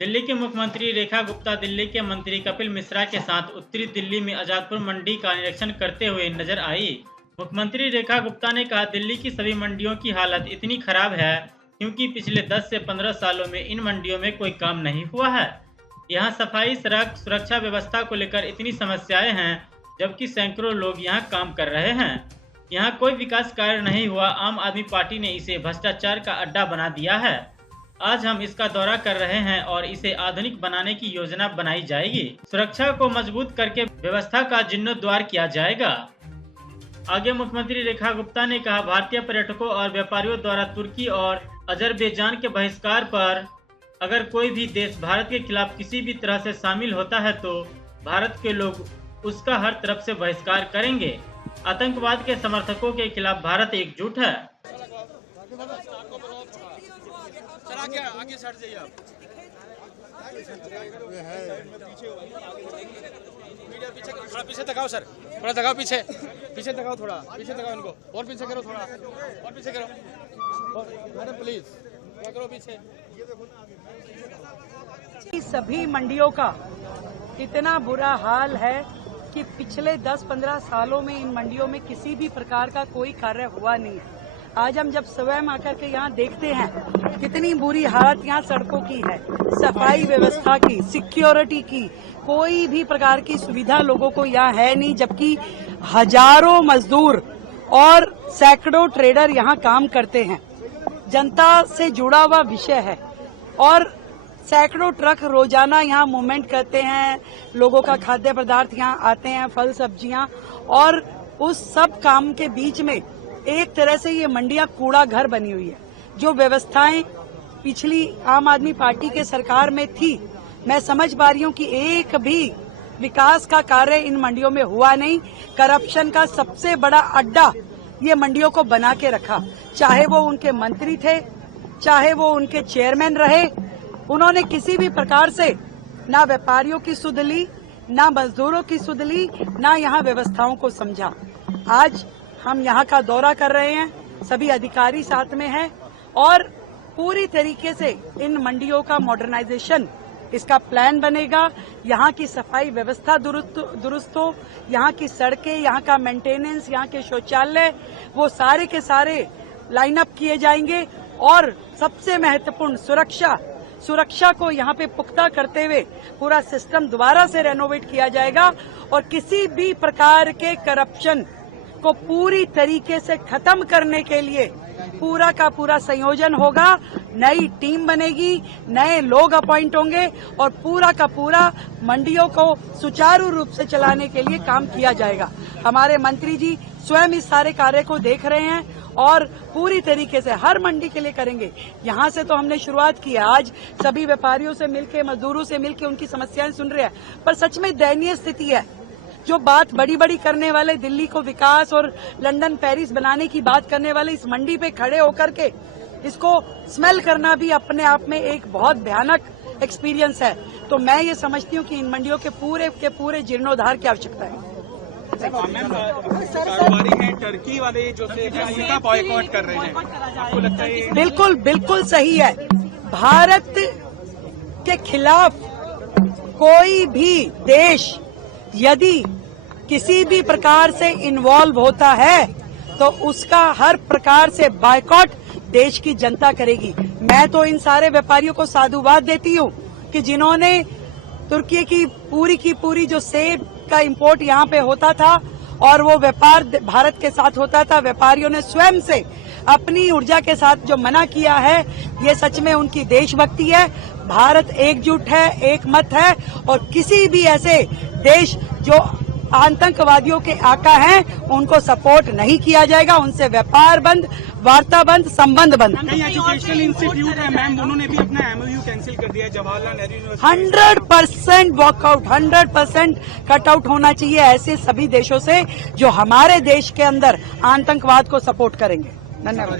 दिल्ली की मुख्यमंत्री रेखा गुप्ता दिल्ली के मंत्री कपिल मिश्रा के साथ उत्तरी दिल्ली में आजादपुर मंडी का निरीक्षण करते हुए नजर आई। मुख्यमंत्री रेखा गुप्ता ने कहा, दिल्ली की सभी मंडियों की हालत इतनी खराब है क्योंकि पिछले 10 से 15 सालों में इन मंडियों में कोई काम नहीं हुआ है। यहाँ सफाई, सड़क सुरक्षा व्यवस्था को लेकर इतनी समस्याएं हैं, जबकि सैकड़ों लोग यहाँ काम कर रहे हैं। यहाँ कोई विकास कार्य नहीं हुआ। आम आदमी पार्टी ने इसे भ्रष्टाचार का अड्डा बना दिया है। आज हम इसका दौरा कर रहे हैं और इसे आधुनिक बनाने की योजना बनाई जाएगी। सुरक्षा को मजबूत करके व्यवस्था का जीर्णोद्धार किया जाएगा। आगे मुख्यमंत्री रेखा गुप्ता ने कहा, भारतीय पर्यटकों और व्यापारियों द्वारा तुर्की और अजरबैजान के बहिष्कार पर अगर कोई भी देश भारत के खिलाफ किसी भी तरह से शामिल होता है तो भारत के लोग उसका हर तरफ से बहिष्कार करेंगे। आतंकवाद के समर्थकों के खिलाफ भारत एकजुट है। आगे सट जाइए आप। थोड़ा पीछे तकाओ सर, थोड़ा तकाओ पीछे तकाओ, थोड़ा पीछे तकाओ इनको, और पीछे करो, थोड़ा और पीछे करो, मैडम प्लीज थोड़ा करो पीछे। सभी मंडियों का इतना बुरा हाल है कि पिछले 10-15 सालों में इन मंडियों में किसी भी प्रकार का कोई कार्य हुआ नहीं है। आज हम जब स्वयं आकर के यहाँ देखते हैं कितनी बुरी हालत यहाँ सड़कों की है, सफाई व्यवस्था की, सिक्योरिटी की, कोई भी प्रकार की सुविधा लोगों को यहाँ है नहीं, जबकि हजारों मजदूर और सैकड़ों ट्रेडर यहाँ काम करते हैं। जनता से जुड़ा हुआ विषय है और सैकड़ों ट्रक रोजाना यहाँ मूवमेंट करते हैं। लोगों का खाद्य पदार्थ यहाँ आते हैं, फल सब्जियां, और उस सब काम के बीच में एक तरह से ये मंडियां कूड़ा घर बनी हुई है। जो व्यवस्थाएं पिछली आम आदमी पार्टी के सरकार में थी, मैं समझ पा रही हूँ कि एक भी विकास का कार्य इन मंडियों में हुआ नहीं। करप्शन का सबसे बड़ा अड्डा ये मंडियों को बना के रखा। चाहे वो उनके मंत्री थे, चाहे वो उनके चेयरमैन रहे, उन्होंने किसी भी प्रकार से ना व्यापारियों की सुध ली, ना मजदूरों की सुध ली, ना यहाँ व्यवस्थाओं को समझा। आज हम यहाँ का दौरा कर रहे हैं, सभी अधिकारी साथ में हैं और पूरी तरीके से इन मंडियों का मॉडर्नाइजेशन, इसका प्लान बनेगा। यहाँ की सफाई व्यवस्था दुरुस्त हो, यहाँ की सड़कें, यहाँ का मेंटेनेंस, यहाँ के शौचालय, वो सारे के सारे लाइनअप किए जाएंगे। और सबसे महत्वपूर्ण सुरक्षा को यहाँ पे पुख्ता करते हुए पूरा सिस्टम दोबारा से रेनोवेट किया जाएगा और किसी भी प्रकार के करप्शन को पूरी तरीके से खत्म करने के लिए पूरा का पूरा संयोजन होगा। नई टीम बनेगी, नए लोग अपॉइंट होंगे और पूरा का पूरा मंडियों को सुचारू रूप से चलाने के लिए काम किया जाएगा। हमारे मंत्री जी स्वयं इस सारे कार्य को देख रहे हैं और पूरी तरीके से हर मंडी के लिए करेंगे। यहाँ से तो हमने शुरुआत की है, आज सभी व्यापारियों से मिलकर, मजदूरों से मिलकर उनकी समस्याएं सुन रहे हैं, पर सच में दयनीय स्थिति है। जो बात बड़ी करने वाले, दिल्ली को विकास और लंदन पेरिस बनाने की बात करने वाले इस मंडी पे खड़े होकर के इसको स्मेल करना भी अपने आप में एक बहुत भयानक एक्सपीरियंस है। तो मैं ये समझती हूँ कि इन मंडियों के पूरे जीर्णोद्धार की आवश्यकता है। कारोबारी हैं टर्की वाले जो उनका बॉयकॉट कर रहे हैं, आपको लगता है? बिल्कुल सही है। भारत के खिलाफ कोई भी देश यदि किसी भी प्रकार से इन्वॉल्व होता है तो उसका हर प्रकार से बायकॉट देश की जनता करेगी। मैं तो इन सारे व्यापारियों को साधुवाद देती हूँ कि जिन्होंने तुर्की की पूरी जो सेब का इंपोर्ट यहाँ पे होता था और वो व्यापार भारत के साथ होता था, व्यापारियों ने स्वयं से अपनी ऊर्जा के साथ जो मना किया है, ये सच में उनकी देशभक्ति है। भारत एकजुट है, एक मत है और किसी भी ऐसे देश जो आतंकवादियों के आका हैं उनको सपोर्ट नहीं किया जाएगा। उनसे व्यापार बंद, वार्ता बंद, संबंध बंद। एजुकेशनल इंस्टीट्यूट है मैम, उन्होंने भी अपना MOU कैंसिल कर दिया। Jawaharlal Nehru university 100% walkout, 100% cutout होना चाहिए ऐसे सभी देशों से जो हमारे देश के अंदर आतंकवाद को सपोर्ट करेंगे। धन्यवाद।